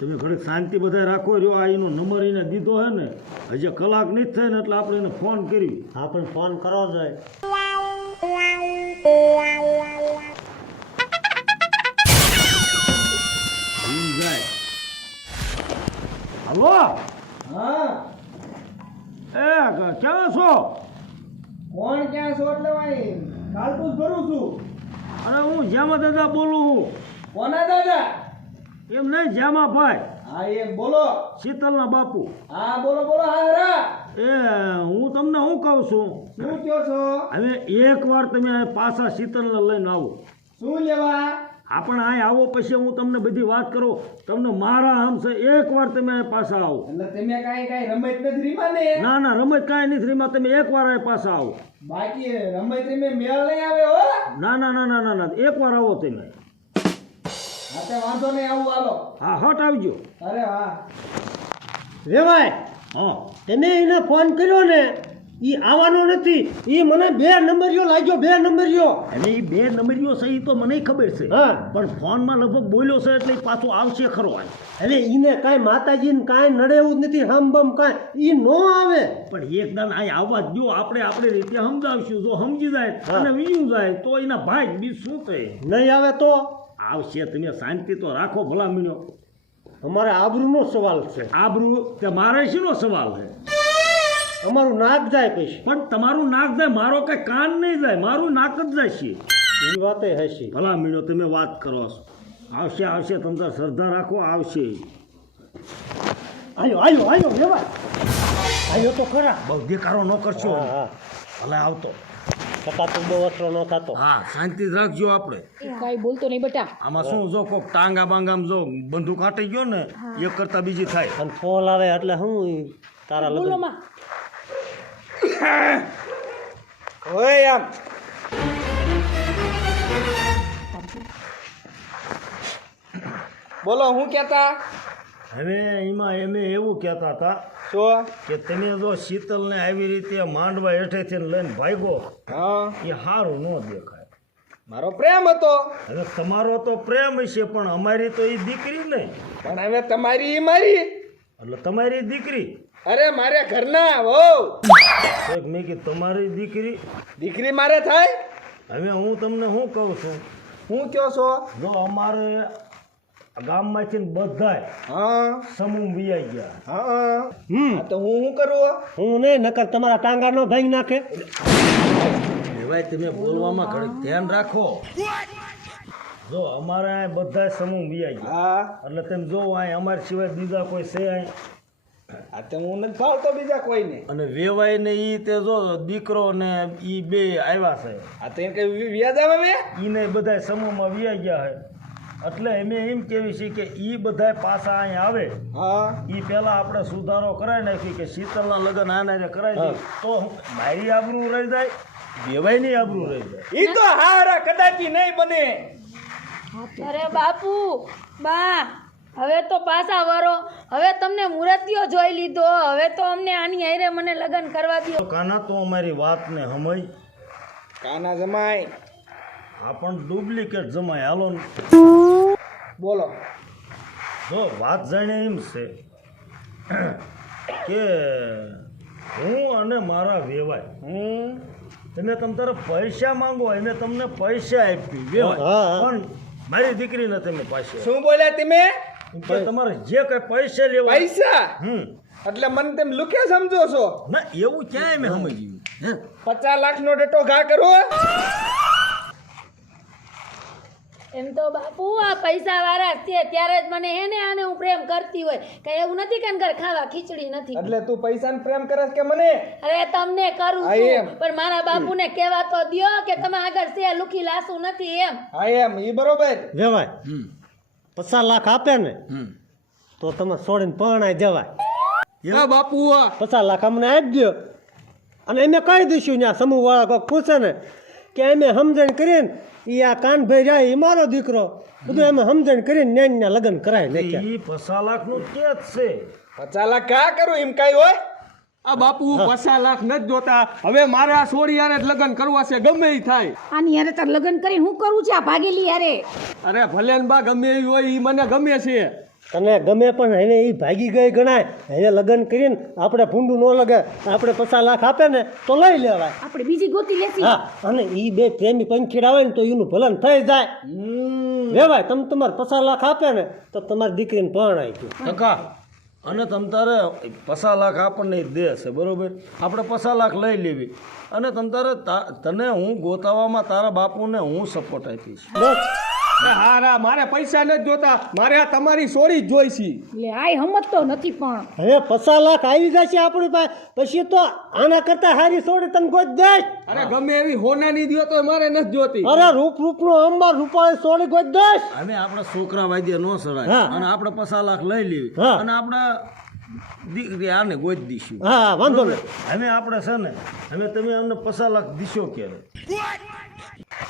તમે ઘડી શાંતિ બધા રાખો રહ્યો. આ એનો નંબર એને દીધો હે ને, હજી કલાક નહીં થાય ને એટલે આપણે એને ફોન કરી. હા પણ ફોન કરો જોઈએ. હલો, હા ક્યાં છો? કોણ ક્યાં છો એટલે ભાઈ કાલતું જ ભરું છું. અરે હું જ્યામા દાદા બોલું છું. કોના દાદા? એમ નહીં, જ્યામા ભાઈ, હા એ બોલો. શીતલના બાપુ. હા બોલો બોલો. હા હરા એ હું તમને શું કહું છું, શું કહો છો? હવે એકવાર તમે પાછા શીતલને લઈને આવો. શું લેવા? આપણે અહીં આવો પછી હું તમને બધી વાત કરું. તમને મારા આમ છે, એકવાર તમે અહીં પાછા આવો. એટલે તમે કાંઈ રમત નથી રીમા ને? ના ના, રમત કાંઈ નથી રીમાં, તમે એકવાર અહીં પાછા આવો. બાકી રમત રીમે મેળ નહીં આવે હો. ના ના ના ના ના ના, એકવાર આવો તમે. હા તે વાંધો નહીં, આવું હાલો. હા, હટ આવજો. અરે વાહ. વેવાય હા, તમે એને ફોન કર્યો ને, એ આવવાનો નથી. એ મને 2 નંબરિયો લાગ્યો, 2 નંબરિયો. અને એ 2 નંબરીઓ છે એ તો મને ખબર છે. હા પણ ફોનમાં લગભગ બોલ્યો છે એટલે ઈ પાછો આવશે ખરો. એટલે એને કાંઈ માતાજીને કાંઈ નડે એવું જ નથી. હમ બમ કાંઈ એ નો આવે. પણ એક દાન અહીં આવવા જ દો, આપણે આપણી રીતે સમજાવશું. જો સમજી જાય અને વીયું જાય તો એના ભાઈ બી શું થાય. નહીં આવે તો આવશે, તમે શાંતિ તો રાખો ભલા મીણો. અમારે આબરૂનો સવાલ છે. આબરૂ તે મારે શીનો સવાલ છે? અમારું નાક જાય પછી. પણ તમારું નાક જાય, મારો કઈ કાન નહીં જાય, મારું નાક જ જાય છે. એ વાતે હશી. ભલા મીણો તમે વાત કરો છો. આવશે આવશે, તમે તાર શ્રદ્ધા રાખો, આવશે. આયો આયો આયો વેવાય આયો તો ખરા. બહુ દેખાડો ન કરશો. હા હા ભલે આવતો. કપાતું બહુ અસરો ન થતો. હા, શાંતિ જ રાખજો. આપણે કાઈ બોલતો નહીં બેટા. આમાં શું, જો કોક ટાંગા બાંગામ જો બંદૂક કાટી ગયો ને, એક કરતા બીજી થાય. અને ફોલ આવે એટલે હું તારા બોલો લગ્ન. માં. ઓય આમ બોલો. હું કહેતા? હવે એમાં એમે એવું કહેતા હતા શું? કે તમે જો શીતલને આવી રીતે માંડવા હેઠેથી લઈને ભાગ્યો, હા એ સારું ન દેખાય. મારો પ્રેમ હતો. હવે તમારો તો પ્રેમ છે, પણ અમારી તો એ દીકરી નહીં. પણ હવે તમારી ઈ મારી. એટલે તમારી દીકરી. અરે મારે ઘરના વહુ. એક મેં કીધું તમારી દીકરી. દીકરી મારે થાય. હવે હું તમને શું કહું છું, હું કયો છો? જો અમારે ગામમાંથી બધાય હા સમૂહ વિયાઈ ગયા. હા હમ હા, તો હું શું કરું? હું નહીં નકર તમારા ટાંગા નો ભાંગી નાખે. ભાઈ તમે બોલવામાં ઘડીક ધ્યાન રાખો. જો અમારે અહીં બધા સમૂહ વિયાઈ ગયા, હા એટલે તમે જો અહીં અમારી સિવાય બીજા કોઈ છે અહીં. આ તો હું નથી ભાવતો બીજા કોઈને. અને વેવાય ને ઈ તે જો દીકરો ને ઈ બે આવ્યા છે, આ તો એને કઈ વ્યાજ આવે બે? ઈને બધા સમૂહમાં વિયાઈ ગયા છે. એટલે અમે એમ કેવી છે કે ઈ બધા પાછા અહીં આવે, હા ઈ પહેલા આપણે સુધારો કરાવી નાખી કે શીતલના લગ્ન આને કરાવી દઈએ તો મારી આબરૂ રહી જાય, વેવાયની આબરૂ રહી જાય. ઈ તો હારા કદાચી નહીં બને. અરે બાપુ, બા, હવે તો પાછા વરો. હવે તમને મૂર્તિઓ જોઈ લીધો. હવે તો અમને આની હારે મને લગ્ન કરવા દો. કાના તો અમારી વાતને સમય. કાના જમાય આ પણ ડુપ્લિકેટ જમાય. હાલો ને. બોલો. જો વાત જાણે એમ છે કે હું અને મારા વેવાય, તમે તમ તારે પૈસા માંગો, એને તમને પૈસા આપી વેવાય, હા. પણ મારી દીકરીને તમે પાસે શું બોલ્યા તમે? કે તમારે જે કઈ પૈસા લેવા. પૈસા? એટલે મને તેમ લુકે સમજો છો? ના, એવું ક્યાંય મેં સમજ્યું હે? 50 લાખનો ડેટો ઘા કરો. એમ તો બાપુ આ પૈસા વાળા છે ત્યારે જ મને હે ને આને હું પ્રેમ કરતી હોય. કઈ એવું નથી કે ઘર ખાવા ખીચડી નથી. એટલે તું પૈસાને પ્રેમ કરસ કે મને? અરે તમને કરું હા, છું, એમ. પણ મારા બાપુને કહેવા તો દ્યો કે તમે આગળ છે લુખી લાસુ નથી એમ. હા એમ, ઈ બરોબર. વેવાય 50 લાખ આપે ને તો તમે છોડીને પરણાઈ જવાય. હા બાપુ. 50 લાખ અમને આપી દો અને એને કહી દઈશું ત્યાં સમૂહ વાળા કોઈ પૂછે ને કે અમે સમજણ કરીને એ આ કાનભાઈ જાય એ મારો દીકરો, બધું અમે સમજણ કરીને ન્યાયના લગ્ન કરાવી નાખ્યા. ઈ 50 લાખનું કે જ છે. 50 લાખ ઘા કરું એમ કઈ હોય? આ બાપુ 50 લાખ નથી જોતા. હવે મારે આ સોડી યારે જ લગ્ન કરવા છે, ગમે એ થાય. આની હારે તાર લગ્ન કરીને હું કરું છે આ ભાગેલી હારે? અરે ભલે ને બા ગમે એવી હોય, ઈ મને ગમે છે. તને ગમે પણ એને એ ભાગી ગઈ ગણાય. એને લગ્ન કરીને આપણે ભૂંડું ન લગે, આપણે 50 લાખ આપે ને તો લઈ લેવાય. આપણે બીજી ગોતી લેસી. હા, અને એ બે પ્રેમી પંખીડા હોય ને તો એનું ભલન થઈ જાય. લેવાય. તમે તમારે 50 લાખ આપે ને તો તમારી દીકરીને પરણાઈ ગયું. ટકા અને તમ તારે 50 લાખ આપણને દે છે બરોબર, આપણે 50 લાખ લઈ લેવી અને તમ તારે તને હું ગોતાવામાં તારા બાપુને હું સપોર્ટ આપીશ. બસ. હારા મારે પૈસા નથી જોતા, મારે આ તમારી સોરી જ જોઈ છે. એટલે આય સમજતો નથી પણ હવે 50 લાખ આવી જશે આપણી પાસે, પછી તો આના કરતા હારી છોડી તને ગોત દઈશ. અરે ગમે એવી હોનાની દ્યો તો મારે નથી જોતી. અરે રૂપનો અંબાર રૂપાળી છોડી ગોત દઈશ. અમે આપણે છોકરા વાદ્ય ન સડાય હા. અને આપણે 50 લાખ લઈ લેવી હા. અને આપણે દીકરી આને ગોત દઈશું. હા, વાંધો નહીં. અમે આપણે છે ને અમે તમે અમને 50 લાખ દીશો કે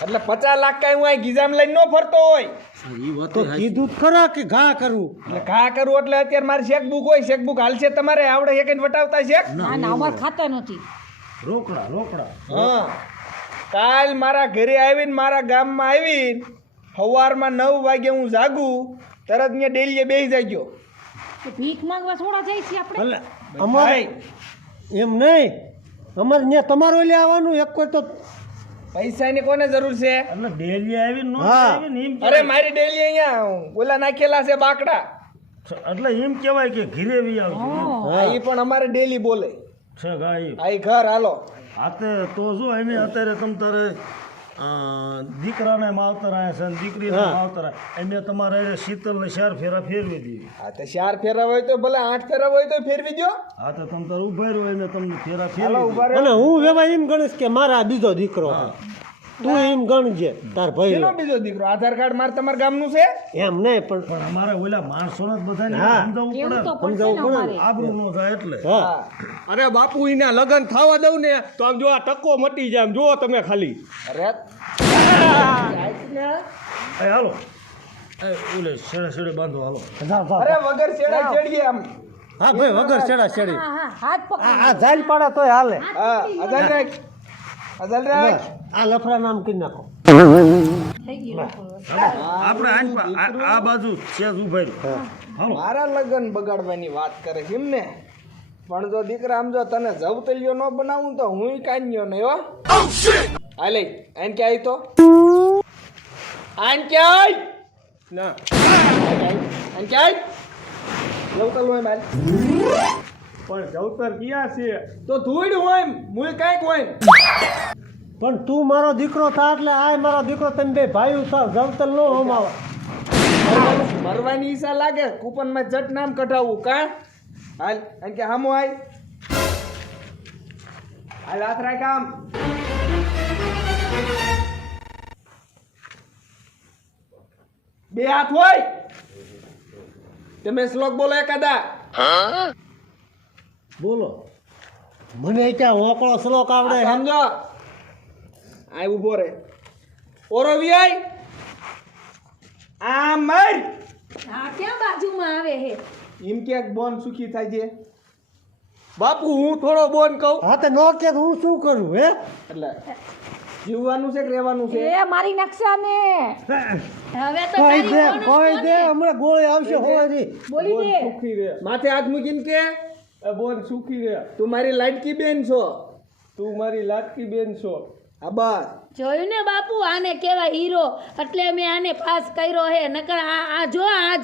એટલે 50 લાખ કઈ હું આ ગીજામ લઈને ન ફરતો હોય. એ વાત તો કીધું જ ખરા કે ઘા કરવું. એટલે ઘા કરું એટલે અત્યારે મારે ચેકબુક હોય, ચેકબુક હાલશે તમારે આવડે એક વટાવતા છે. ના ના અમાર ખાતા નથી. રોકડા હા, કાલ મારા ઘરે આવીને મારા ગામમાં આવીને સવારમાં 9 વાગે હું જાગું તરત અહીંયા ડેલીએ બેસી જાગ્યો. તો ભીખ માંગવા થોડા જાય છે આપણે. એટલે અમારે એમ નહીં, અમારે ત્યાં તમારો લે આવવાનું એક કોઈ તો. પૈસાની કોને જરૂર છે? એટલે ડેલી આવી નો હા. આવી ને એમ અરે મારી ડેલી અહીંયા ઓલા નાખેલા છે બાકડા. એટલે એમ કહેવાય કે ઘીરે વી આવજો હા, એ પણ અમારે ડેલી બોલે. છે ગાય આ ઈ ઘર હાલો. હાથે તો જો અમે અત્યારે તમ તારે દીકરાને માવતર આયા છે અને દીકરીને માવતર આયા અમે તમારે હારે શીતલને 4 ફેરા ફેરવી દીધી. હા તો 4 ફેરા હોય તો ભલે 8 ફેરા હોય તો ફેરવી દો. હા તો તમ તારે ઉભા રહ્યો અમે તમને ફેરા હાલો ફેરવી ઉભા રહો. અને હું વેવાય એમ ગણીશ કે મારા બીજો દીકરો છે. તું એમ ગણજે તાર ભાઈ કેનો બીજો દીકરો? આધાર કાર્ડ મારે તમારા ગામનું છે? એમ નહીં પણ પણ અમારે ઓલા માણસોને જ બધાને હા. સમજાવવું એવું પડે તો ને. પડશે ને અમારે. આબરૂ ન જાય એટલે હા. હા. અરે બાપુ એના લગ્ન થવા દઉં ને તો આમ જો આ ટકો મટી જાય આમ જુઓ તમે ખાલી. અરે એ હાલો એ ઓલે છેડે બાંધો હાલો. જા, જા. અરે વગર છેડા ચડીએ આમ. હા ભાઈ, વગર છેડા છેડી. હા હા હાથ પકડ. આ ઝાલ પાડે તોય હાલે. હા અઝલ રાખ, અઝલ રાખ. આ લફડા નામ કરી નાખો. થઈ ગયું. આપણે આ બાજુ સેજ ઉભા રહ્યો હાલો. મારા લગ્ન બગાડવાની વાત કરે છે એમને. પણ જો દીકરા આમ જો તને જવતલિયો ન બનાવું તો હું કાન્યો નહીં હો. હાલે આન કે આઈ તો આન કે આઈ ના આન કે આઈ જવતલ હોય માલ. પણ જવતર ક્યાં છે? તો ધૂળ હોય મુય કાંઈક હોય. પણ તું મારો દીકરો થા એટલે આ મારો દીકરો, તમે બે ભાઈઓ થાવ, જવતલ નો હમાવા. ભરવાની ઈચ્છા લાગે કૂપનમાં જટ નામ કઢાવવું કા. હાલ આન કે હામો આય. હાલ હાથ રાખ આમ. બે હાથ હોય તમે શ્લોક બોલો એકાદા. બોલો મને ક્યાં ઓકળો શ્લોક આવડે આ સમજો. આ ઉભો રે ઓરો વિયાય આ મર હા ક્યાં બાજુમાં આવે હે? એમ કે બોન સુખી થાય છે. બાપુ હું થોડો બોન કહું હા તો નો કે હું શું કરું હે? એટલે જીવવાનું છે કે રહેવાનું છે? એ મારી નકશા ને હવે તો કોઈ તારી દે કોણ કોઈ કોણ દે, હે? હમણાં ગોળી આવશે હોવાથી. બોલી બોન દે. સુખી રે. માથે હાથ મૂકીને કે એ બોન સુખી રે. તું મારી લાડકી બેન છો. તું મારી લાડકી બેન છો. હા બસ. જોયું ને બાપુ, આને કહેવાય હીરો. એટલે મેં આને પાસ કર્યો હે. નકર આ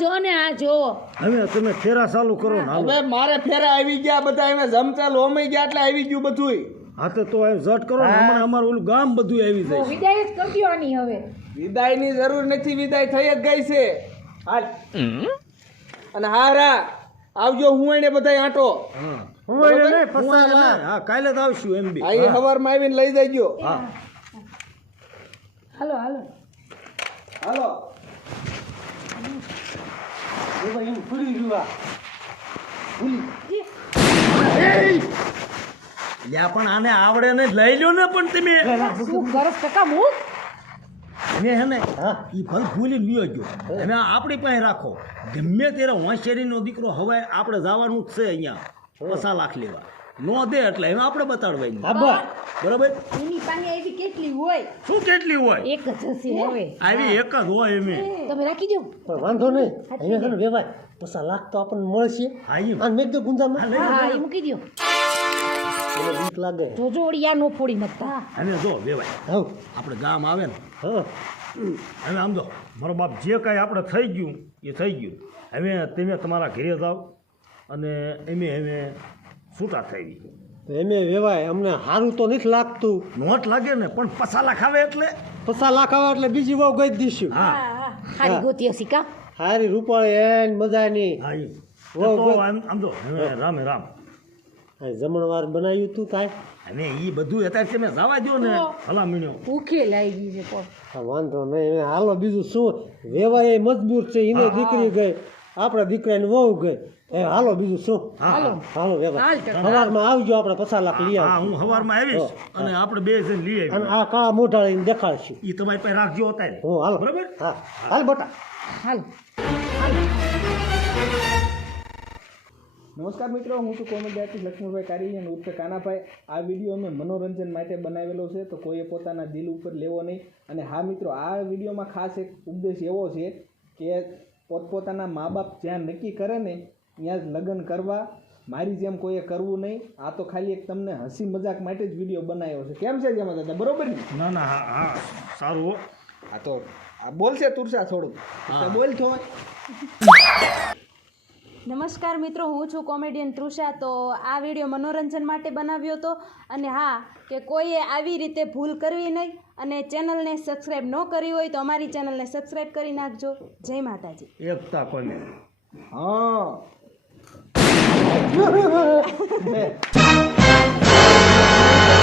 જો ને આ જો. હવે તમે ફેરા ચાલુ કરો ને હાલો. હવે મારે ફેરા આવી ગયા બધા એમાં જમચાલ હોમાઈ ગયા એટલે આવી ગયું બધુંય. હાથે તો હવે ઝટ કરો ને હમણાં અમારું ઓલું ગામ બધું આવી તો જાય. વિદાય જ કરી દો આની હવે. વિદાયની જરૂર નથી, વિદાય થઈ જ ગઈ છે. હાલ અને હારા આવજો હું એને બધા આંટો. હું એને નહીં, હું પસાર આયા ના. ના. હા કાલે જ આવશું એમ બી. આ એ સવારમાં આવીને લઈ જજો. હાલો હાલો. હાલો એ ભાઈ એમ ફૂલી ગયું આ. લ્યા પણ આને આવડે ને લઈ લ્યો ને પણ તમે શું કરસ ટકા મૂક. મેં હે ને હા. ઈ ફલ ભૂલી લ્યો ગયો હવે આ આપણી પાસે રાખો. ગમે ત્યારે હોશિયારીનો દીકરો હવે આપણે જવાનું જ છે અહીંયા 50 લાખ લેવા. નો દે એટલે એમાં આપણે બતાડવાની. હા બસ. બરાબર એની પાસે એવી કેટલી હોય? શું કેટલી હોય એક જ હશે હવે. આવી એક જ હોય એમ તમે રાખી દો. પણ વાંધો નહીં, અહીંયા છે ને વેવાય ₹50 તો આપણને મળશે હા એમ અને મેં કીધું ગુંજામાં હા એ મૂકી દો મને બીક લાગે જોજો ઓળિયા નો ફોડી નાખતા હવે જો વેવાય હવ આપણે ગામ આવે ને હા હવે આમ જો મારો બાપ જે કાંઈ આપણે થઈ ગયું એ થઈ ગયું હવે તમે તમારા ઘરે જાઓ અને અમે છૂટા થઈ તો એમે વેવાય અમને સારું તો નથી લાગતું નોટ લાગે ને પણ ₹50 આવે એટલે ₹50 આવે એટલે બીજી વહુ ગઈ જ દીશું હા હારી ગોતી હસી કા હારી રૂપાળી એન મજાની હા એમ વાહ, તો વાહ. આમ જો હવે રામે રામ આ જમણવાર બનાવ્યું તું કાંઈ અને એ બધું અત્યારે તમે જવા દો ને ભલા મીણ્યો ભૂખે લાગી છે પણ હા, વાંધો નહીં હવે હાલો બીજું શું વેવાય એ મજબૂત છે એને દીકરી ગઈ આપણા દીકરાની વહુ ગઈ એ હાલો બીજું શું હાલો હાલો વેવાય હાલ તો. સવારમાં આવજો આપણે ₹50 લઈ હા આવશું હું સવારમાં આવીશ અને આપણે બે જણ લઈ અને આવીએ આ કાળા મોઢાળીને દેખાડશું એ તમારી પાસે રાખજો અત્યારે હું હાલો બરાબર હા હાલ બટા હાલ નમસ્કાર મિત્રો, હું છું કોમેડી આર્ટિસ્ટ લક્ષ્મણભાઈ કારી અને ઉર્ફે કાનાભાઈ. આ વિડીયો અમે મનોરંજન માટે બનાવેલો છે, તો કોઈએ પોતાના દિલ ઉપર લેવો નહીં. અને હા મિત્રો, આ વિડીયોમાં ખાસ એક ઉપદેશ એવો છે કે પોતપોતાના મા બાપ જ્યાં નક્કી કરે ને ત્યાં જ લગ્ન કરવા, મારી જેમ કોઈએ કરવું નહીં. આ તો ખાલી એક તમને હસી મજાક માટે જ વિડીયો બનાવ્યો છે. કેમ છે જેમાં દાદા, બરોબર ને? ના ના હા હા સારું હો આ તો આ બોલશે તુરસા થોડુંક તો બોલ થોય. નમસ્કાર મિત્રો, હું છું કોમેડિયન તૃષા. તો આ વિડીયો મનોરંજન માટે બનાવ્યો હતો. અને હા, કે કોઈએ આવી રીતે ભૂલ કરવી નહીં. અને ચેનલને સબસ્ક્રાઈબ ન કરી હોય તો અમારી ચેનલને સબસ્ક્રાઈબ કરી નાખજો. જય માતાજી. એકતા કોને હા